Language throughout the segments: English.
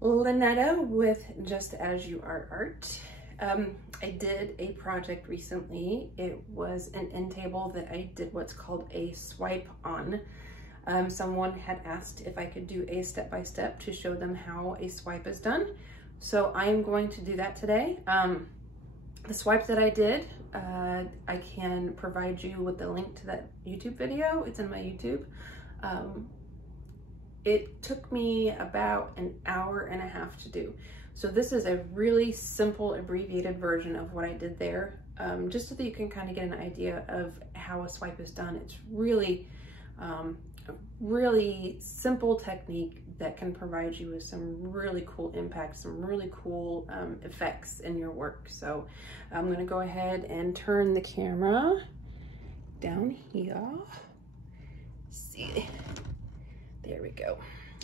Lynetta with Just As You Are Art. I did a project recently. It was an end table that I did what's called a swipe on. Someone had asked if I could do a step-by-step to show them how a swipe is done. So I'm going to do that today. The swipe that I did, I can provide you with the link to that YouTube video. It's in my YouTube. It took me about an hour and a half to do. So this is a really simple abbreviated version of what I did there, just so that you can kind of get an idea of how a swipe is done. It's really a really simple technique that can provide you with some really cool impact, some really cool effects in your work. So I'm going to go ahead and turn the camera down here. Let's see. There we go.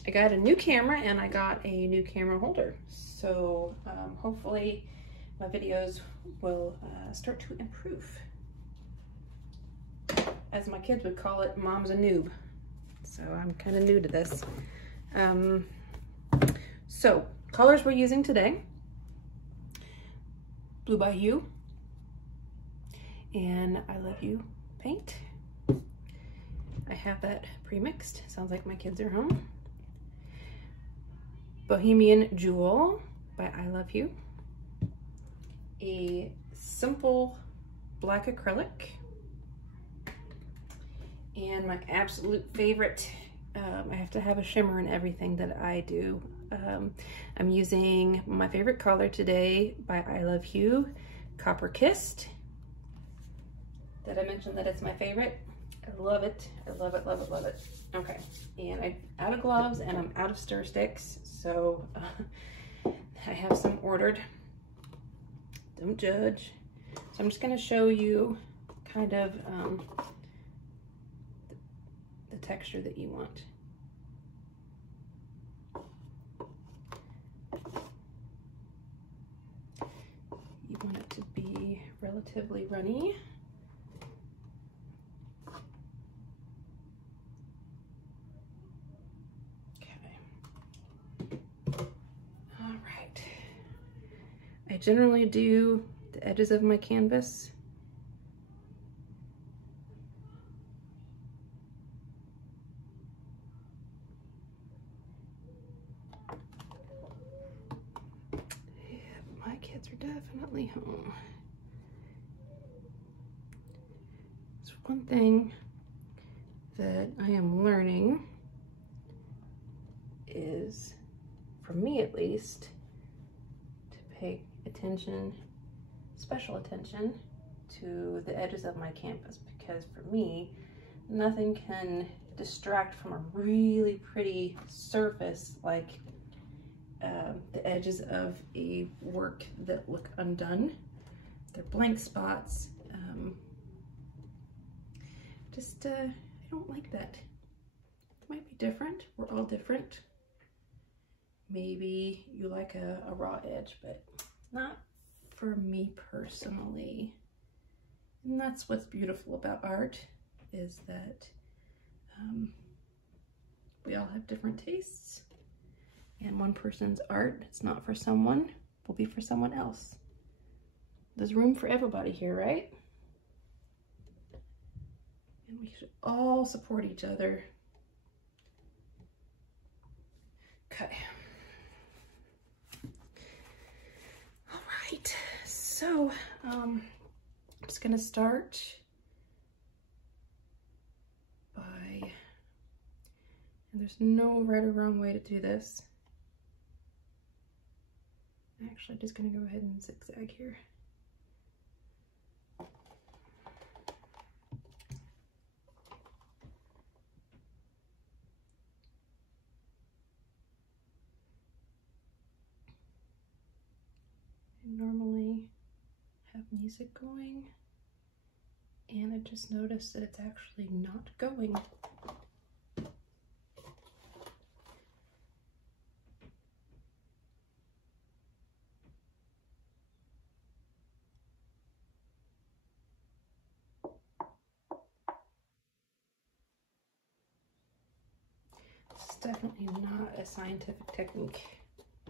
I got a new camera and I got a new camera holder. So hopefully my videos will start to improve. As my kids would call it, mom's a noob. So I'm kind of new to this. So colors we're using today: Blue By Hue and I Love You paint. I have that pre-mixed. Sounds like my kids are home. Bohemian Jewel by I Love You. A simple black acrylic. And my absolute favorite, I have to have a shimmer in everything that I do. I'm using my favorite color today by I Love You, Copper Kissed. Did I mention that it's my favorite? I love it. I love it, love it, love it. Okay, and I'm out of gloves and I'm out of stir sticks, so I have some ordered. Don't judge. So I'm just gonna show you kind of the texture that you want. You want it to be relatively runny. I generally do the edges of my canvas. Yeah, my kids are definitely home. So one thing that I am learning is, for me at least, to pay attention, special attention to the edges of my canvas, because for me, nothing can distract from a really pretty surface like the edges of a work that look undone. They're blank spots. I don't like that. It might be different. We're all different. Maybe you like a raw edge, but not for me personally. And that's what's beautiful about art, is that we all have different tastes, and one person's art that's not for someone will be for someone else. There's room for everybody here, right? And we should all support each other. Okay. So I'm just gonna start by, and there's no right or wrong way to do this. Actually, I'm just gonna go ahead and zigzag here. I normally have music going, and I just noticed that it's actually not going. It's definitely not a scientific technique.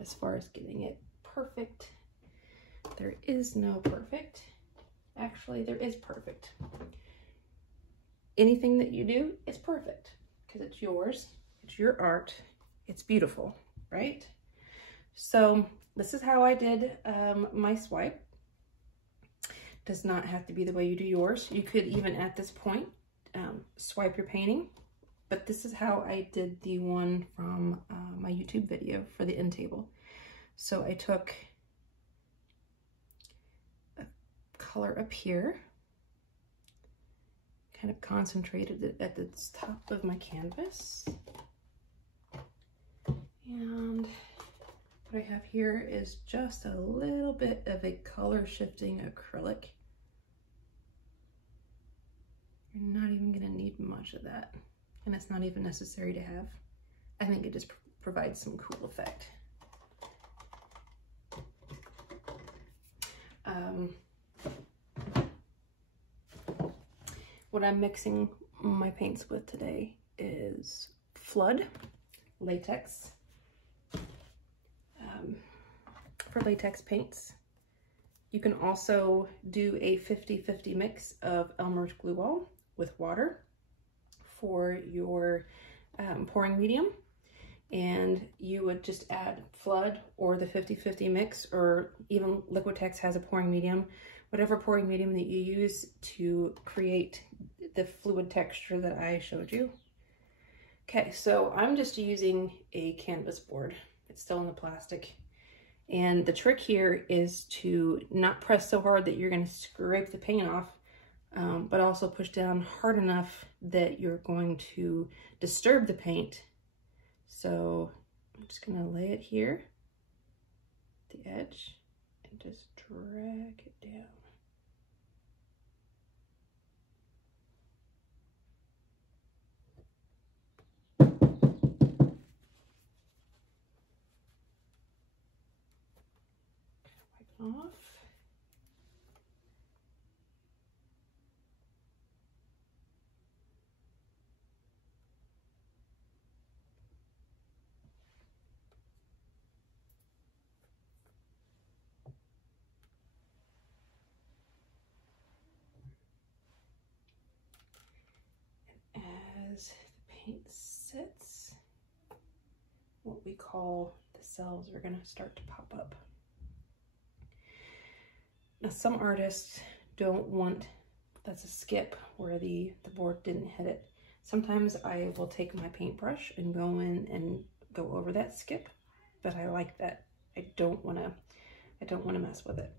as far as getting it perfect. There is no perfect. Actually, there is perfect. Anything that you do is perfect because it's yours, it's your art, it's beautiful, right? So this is how I did my swipe. Does not have to be the way you do yours. You could even at this point swipe your painting, but this is how I did the one from my YouTube video for the end table. So I took a color up here, kind of concentrated it at the top of my canvas. And what I have here is just a little bit of a color shifting acrylic. You're not even gonna need much of that. And it's not even necessary to have. I think it just provides some cool effect. What I'm mixing my paints with today is Flood latex for latex paints. You can also do a 50-50 mix of Elmer's glue wall with water for your pouring medium, and you would just add Flood or the 50-50 mix, or even Liquitex has a pouring medium, whatever pouring medium that you use to create the fluid texture that I showed you. Okay, so I'm just using a canvas board. It's still in the plastic. And the trick here is to not press so hard that you're going to scrape the paint off, but also push down hard enough that you're going to disturb the paint. So I'm just going to lay it here, the edge, and just drag it down. Off. And as the paint sits, what we call the cells are going to start to pop up. Now, some artists don't want, that's a skip where the board didn't hit it. Sometimes I will take my paintbrush and go in and go over that skip, but I like that. I don't want to mess with it.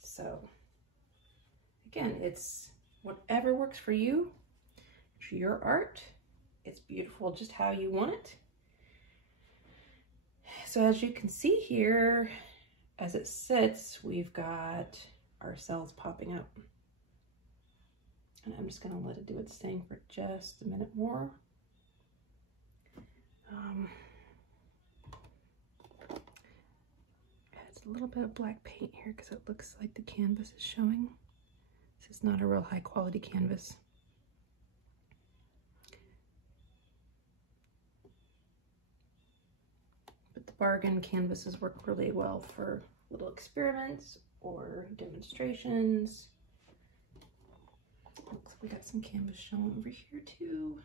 So again, it's whatever works for you. It's your art. It's beautiful just how you want it. So as you can see here, as it sits, we've got our cells popping up. And I'm just gonna let it do its thing for just a minute more. Adds a little bit of black paint here because it looks like the canvas is showing. This is not a real high quality canvas. Bargain canvases work really well for little experiments or demonstrations. Looks like we got some canvas showing over here too.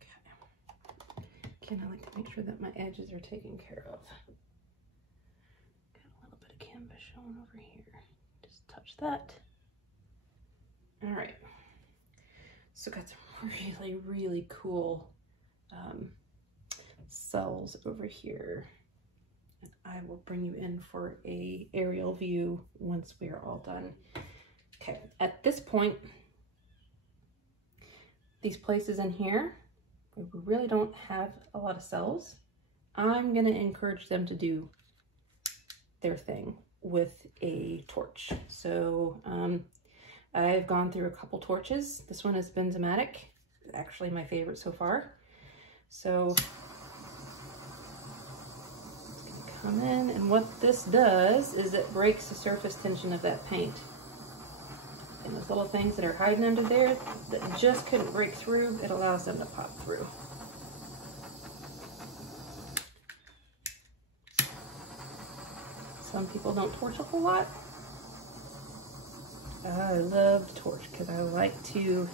Okay. Again, I like to make sure that my edges are taken care of. Got a little bit of canvas showing over here. Just touch that. All right. So got some really, really cool cells over here. And I will bring you in for a aerial view once we are all done. Okay, at this point, these places in here, we really don't have a lot of cells. I'm gonna encourage them to do their thing with a torch. So I've gone through a couple torches. This one is benzomatic, actually my favorite so far. So it's gonna come in, and what this does is it breaks the surface tension of that paint. It And those little things that are hiding under there that just couldn't break through, it allows them to pop through. Some people don't torch a whole lot. I love to torch because I like to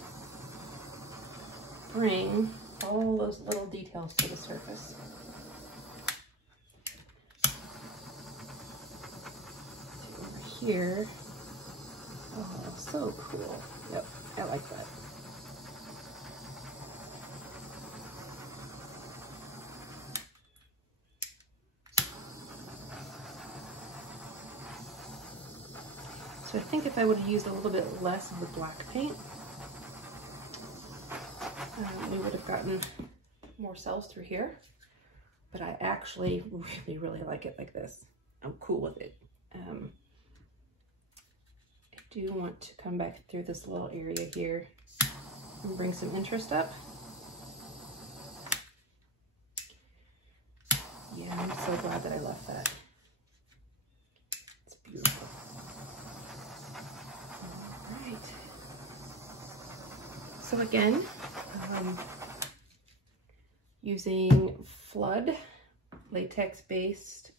bring all those little details to the surface. So over here, oh, so cool. Yep, I like that. So I think if I would have used a little bit less of the black paint, we would have gotten more cells through here. But I actually really like it like this. I'm cool with it. I do want to come back through this little area here and bring some interest up. Yeah, I'm so glad that I left that. It's beautiful. So again, using Flood latex-based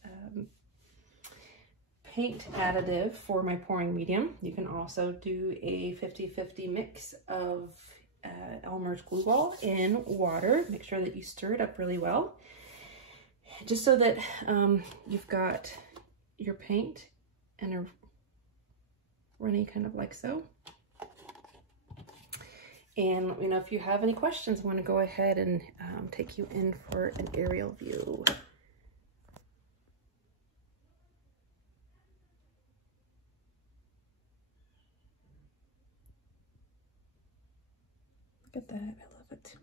paint additive for my pouring medium. You can also do a 50-50 mix of Elmer's glue ball in water. Make sure that you stir it up really well, just so that you've got your paint and a runny kind of like so. And let me know if you have any questions. I want to go ahead and take you in for an aerial view. Look at that, I love it.